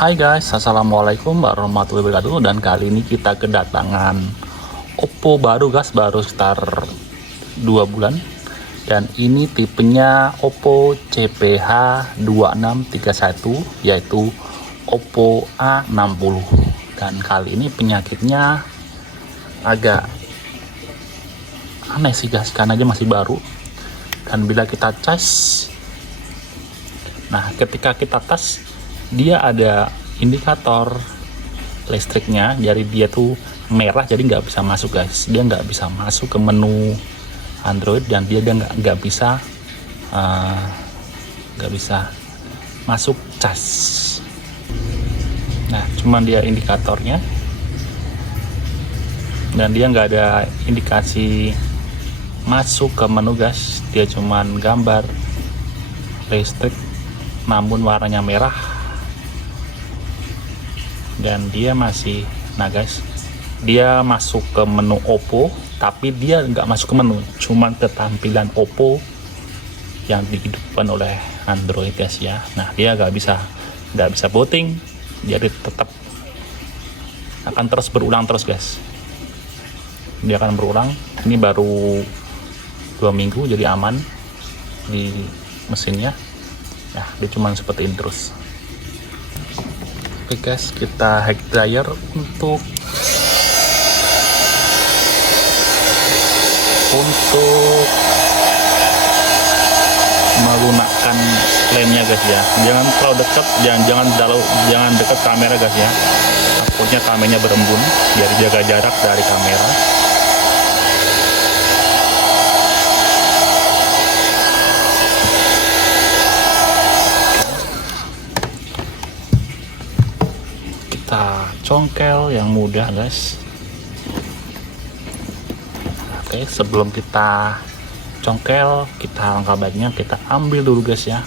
Hai guys, assalamualaikum warahmatullahi wabarakatuh. Dan kali ini kita kedatangan Oppo baru guys, baru sekitar 2 bulan. Dan ini tipenya Oppo CPH2631, yaitu Oppo A60. Dan kali ini penyakitnya agak aneh sih guys, karena dia masih baru. Dan bila kita cas, nah ketika kita tes, dia ada indikator listriknya, jadi dia tuh merah, jadi nggak bisa masuk guys. Dia nggak bisa masuk ke menu Android, dan dia nggak bisa masuk cas. Nah cuman dia indikatornya, dan dia nggak ada indikasi masuk ke menu guys. Dia cuman gambar listrik namun warnanya merah, dan dia masih, nah guys, dia masuk ke menu Oppo, tapi dia nggak masuk ke menu, cuman ke tampilan Oppo yang dihidupkan oleh Android guys ya. Nah dia nggak bisa booting, jadi tetap akan terus berulang terus guys. Dia akan berulang. Ini baru 2 minggu, jadi aman di mesinnya. Nah dia cuman seperti ini terus. Oke guys, kita hack dryer untuk menggunakan lamp-nya guys ya. Jangan terlalu dekat, jangan dekat kamera guys ya. Takutnya kameranya berembun, biar jaga jarak dari kamera. Kita congkel yang mudah guys. Oke, sebelum kita congkel, kita langkah baiknya kita ambil dulu guys ya.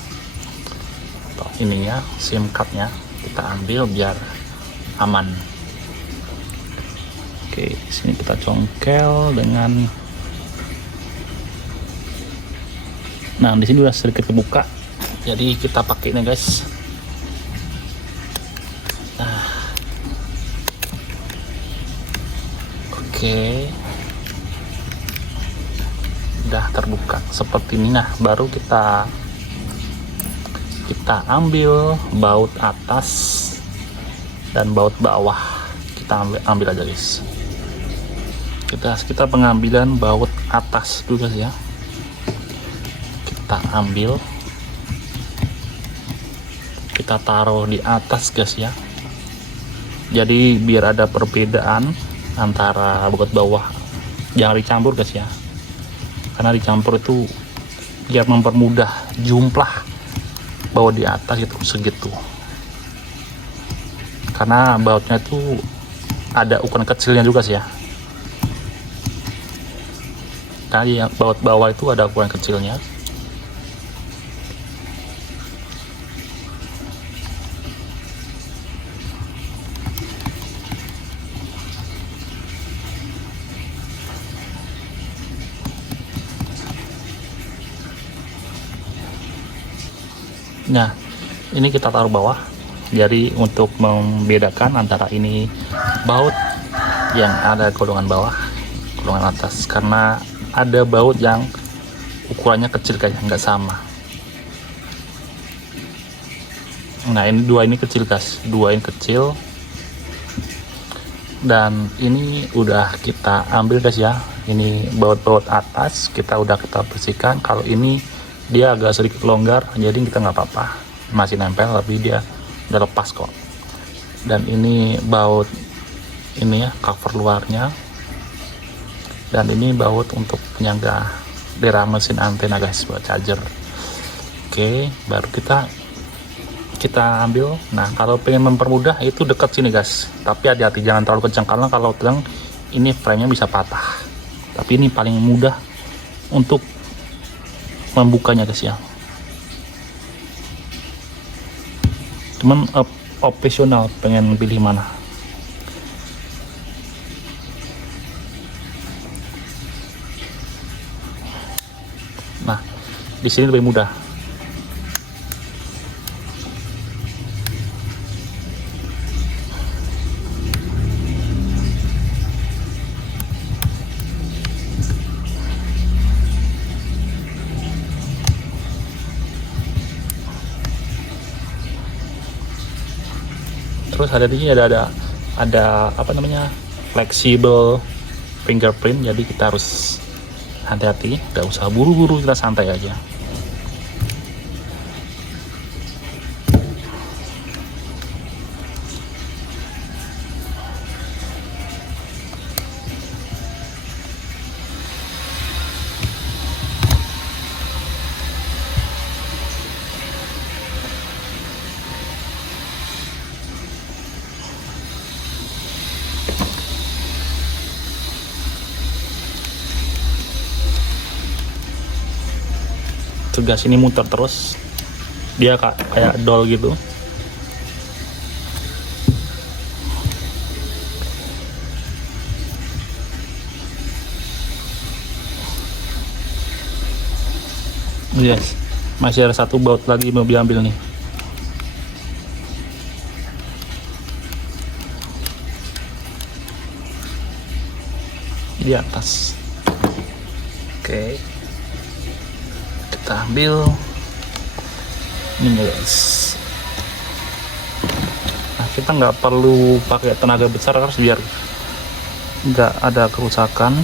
Tuh, ininya SIM cardnya kita ambil biar aman. Oke, sini kita congkel dengan, nah di sini udah sedikit kebuka, jadi kita pakai ini guys. Oke, udah terbuka seperti ini. Nah baru kita ambil baut atas dan baut bawah, kita ambil aja guys. Kita pengambilan baut atas dulu guys ya. Kita ambil, kita taruh di atas guys ya, jadi biar ada perbedaan antara baut bawah. Jangan dicampur guys ya, karena dicampur itu biar mempermudah jumlah baut di atas itu segitu, karena bautnya itu ada ukuran kecilnya juga sih ya. Karena yang baut bawah itu ada ukuran kecilnya. Nah ini kita taruh bawah, jadi untuk membedakan antara ini baut yang ada golongan bawah, golongan atas, karena ada baut yang ukurannya kecil kayak nggak sama. Nah ini dua ini kecil guys, dua ini kecil, dan ini udah kita ambil guys ya. Ini baut-baut atas kita bersihkan. Kalau ini dia agak sedikit longgar, jadi kita nggak apa-apa, masih nempel tapi dia udah lepas kok. Dan ini baut ini ya, cover luarnya, dan ini baut untuk penyangga dera mesin antena guys, buat charger. Oke, baru kita ambil. Nah kalau pengen mempermudah itu dekat sini guys, tapi hati-hati jangan terlalu kencang, karena kalau tegang ini frame-nya bisa patah. Tapi ini paling mudah untuk membukanya guys ya, cuman opsional pengen pilih mana. Nah di sini lebih mudah. Terus ada di sini ada apa namanya, fleksibel fingerprint, jadi kita harus hati-hati, nggak usah buru-buru, kita santai aja. Tugas ini muter terus, dia kayak dol gitu. Yes, masih ada satu baut lagi mau diambil nih. Di atas. Oke, kita ambil ini guys. Nah, kita nggak perlu pakai tenaga besar harus biar nggak ada kerusakan.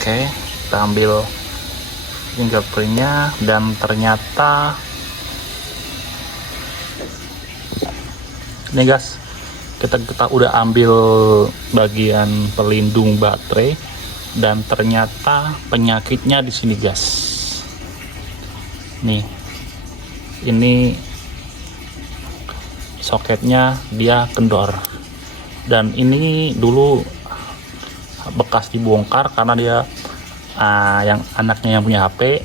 Oke, kita ambil fingerprintnya, dan ternyata ini guys, kita udah ambil bagian pelindung baterai, dan ternyata penyakitnya di sini guys. Nih, ini soketnya dia kendor, dan ini dulu bekas dibongkar karena dia yang anaknya yang punya HP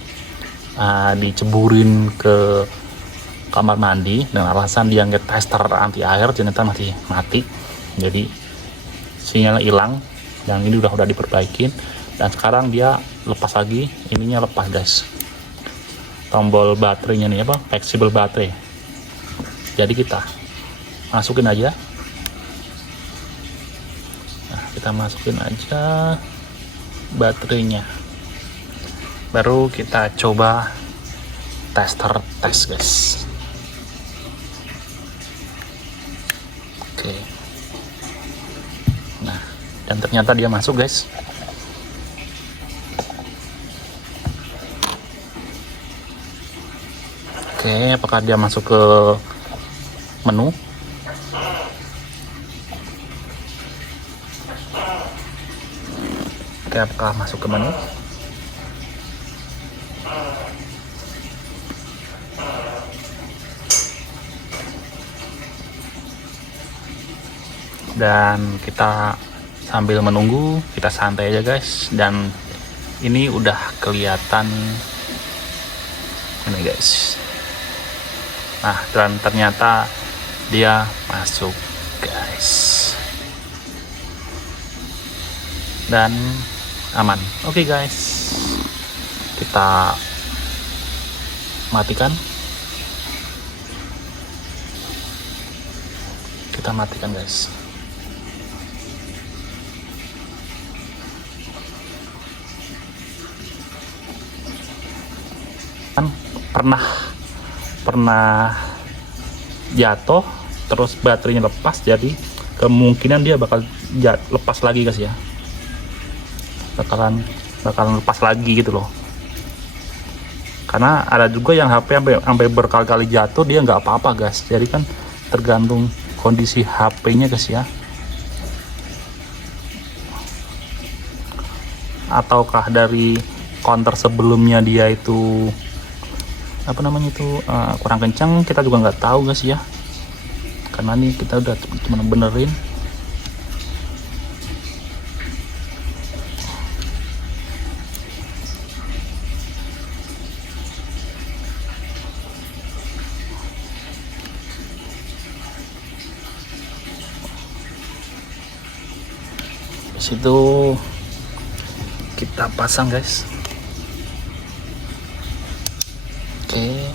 diceburin ke kamar mandi dengan alasan dia nge tester anti air, ternyata masih mati, jadi sinyalnya hilang. Yang ini udah diperbaikin, dan sekarang dia lepas lagi, ininya lepas guys, tombol baterainya nih, apa, fleksibel baterai. Jadi kita masukin aja, nah kita masukin aja baterainya, baru kita coba tes guys. Oke, nah, dan ternyata dia masuk guys. Oke, apakah dia masuk ke menu? Oke, apakah masuk ke menu? Dan kita sambil menunggu, kita santai aja guys. Dan ini udah kelihatan ini guys. Nah, dan ternyata dia masuk guys, dan aman. Oke guys, kita matikan. Guys. Kan pernah jatuh terus baterainya lepas, jadi kemungkinan dia bakal lepas lagi guys ya, bakalan lepas lagi gitu loh. Karena ada juga yang HP sampai berkali-kali jatuh dia nggak apa-apa guys, jadi kan tergantung kondisi HP-nya guys ya, ataukah dari counter sebelumnya dia itu apa namanya itu kurang kencang, kita juga nggak tahu guys ya, karena nih kita udah cuma benerin. Situ kita pasang guys. Oke,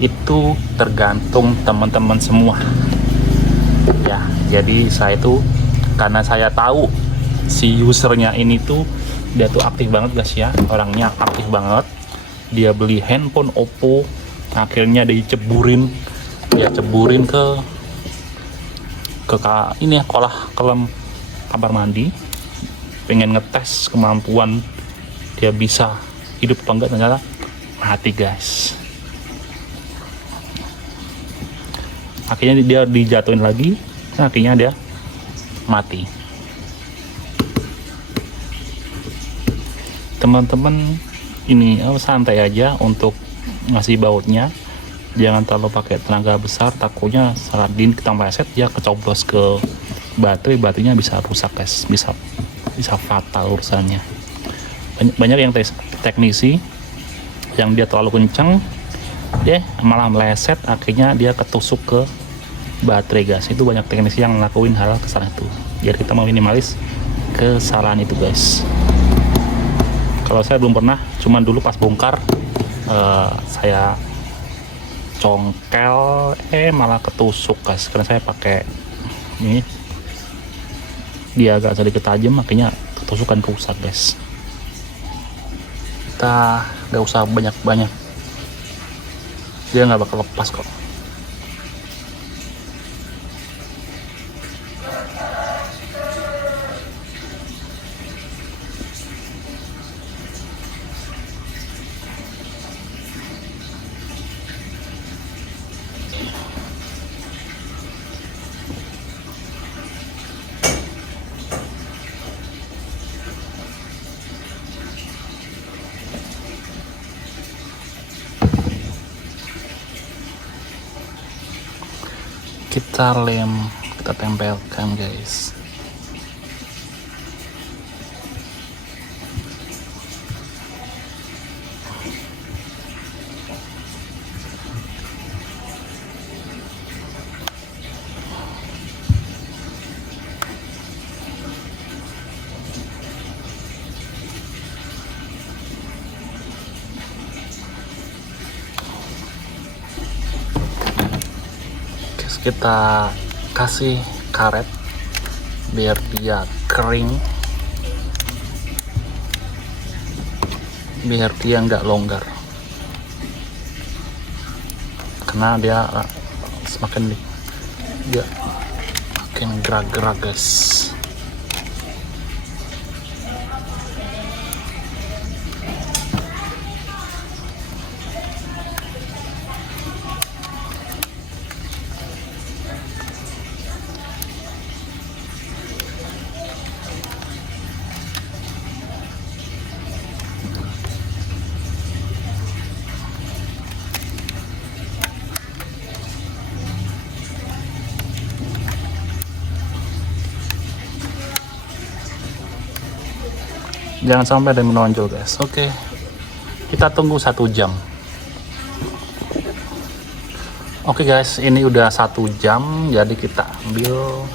itu tergantung teman-teman semua ya. Jadi saya itu karena saya tahu si usernya ini tuh dia tuh aktif banget guys ya, orangnya aktif banget. Dia beli handphone Oppo, akhirnya dia ceburin ke ini ya, kolam kamar mandi, pengen ngetes kemampuan dia bisa hidup apa enggak, ternyata mati guys. Akhirnya dia dijatuhin lagi, akhirnya dia mati. Teman-teman ini santai aja untuk ngasih bautnya, jangan terlalu pakai tenaga besar, takutnya saat kita mereset dia kecoblos ke baterainya bisa rusak guys, bisa fatal urusannya. Banyak yang teknisi yang dia terlalu kenceng dia malah meleset, akhirnya dia ketusuk ke baterai guys. Itu banyak teknisi yang ngelakuin hal kesalahan itu. Jadi kita mau minimalis kesalahan itu guys. Kalau saya belum pernah, cuman dulu pas bongkar saya congkel malah ketusuk guys, karena saya pakai ini dia agak sedikit tajam, akhirnya ketusukan rusak guys. Kita nggak usah banyak-banyak, dia nggak bakal lepas kok. Kita tempelkan guys. Kita kasih karet biar dia kering, biar dia nggak longgar, karena dia semakin dia makin gerak-gerak guys. Jangan sampai ada yang menonjol guys. Oke, kita tunggu 1 jam. Oke guys, ini udah 1 jam, jadi kita ambil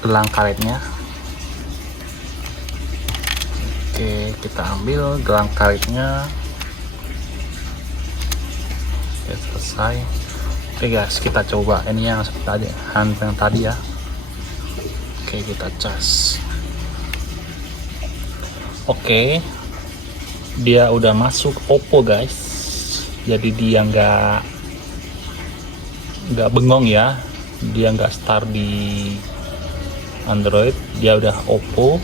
gelang karetnya. Oke, kita ambil gelang karetnya. Oke, selesai. Oke guys, kita coba ini yang seperti yang tadi ya. Oke, kita cas. Oke, dia udah masuk Oppo guys, jadi dia nggak bengong ya, dia nggak start di Android, dia udah Oppo.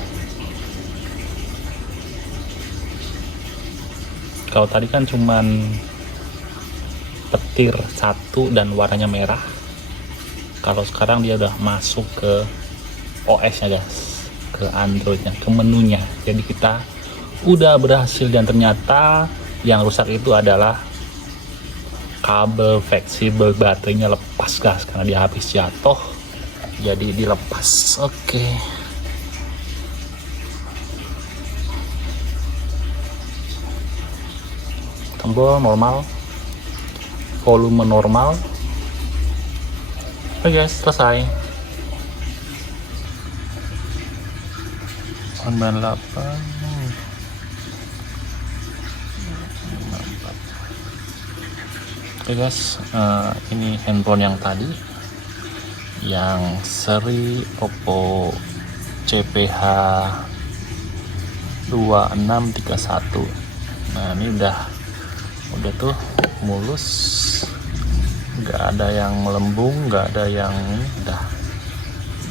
Kalau tadi kan cuman petir 1 dan warnanya merah, kalau sekarang dia udah masuk ke OS nya guys, ke Androidnya, ke menunya. Jadi kita udah berhasil, dan ternyata yang rusak itu adalah kabel fleksibel baterainya lepas guys, karena dia habis jatuh jadi dilepas. Oke, tombol normal, volume normal. Oke guys, selesai. 98 Oke guys, ini handphone yang tadi yang seri Oppo CPH 2631. Nah ini udah tuh mulus, nggak ada yang melembung, nggak ada yang ini, udah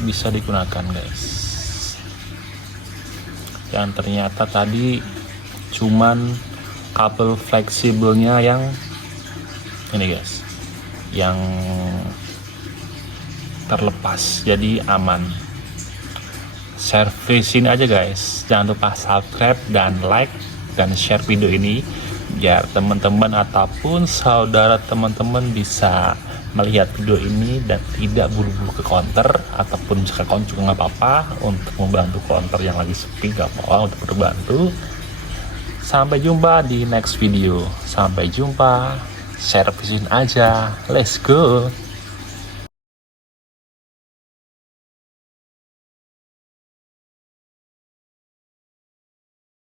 bisa digunakan guys. Yang ternyata tadi cuman kabel fleksibelnya yang ini guys, yang terlepas, jadi aman. Servisin aja guys, jangan lupa subscribe dan like dan share video ini biar teman-teman ataupun saudara teman-teman bisa melihat video ini dan tidak buru-buru ke counter, ataupun bisa ke counter juga nggak apa-apa, untuk membantu counter yang lagi sepi nggak apa-apa, untuk berbantu. Sampai jumpa di next video, sampai jumpa. Servisin aja, let's go.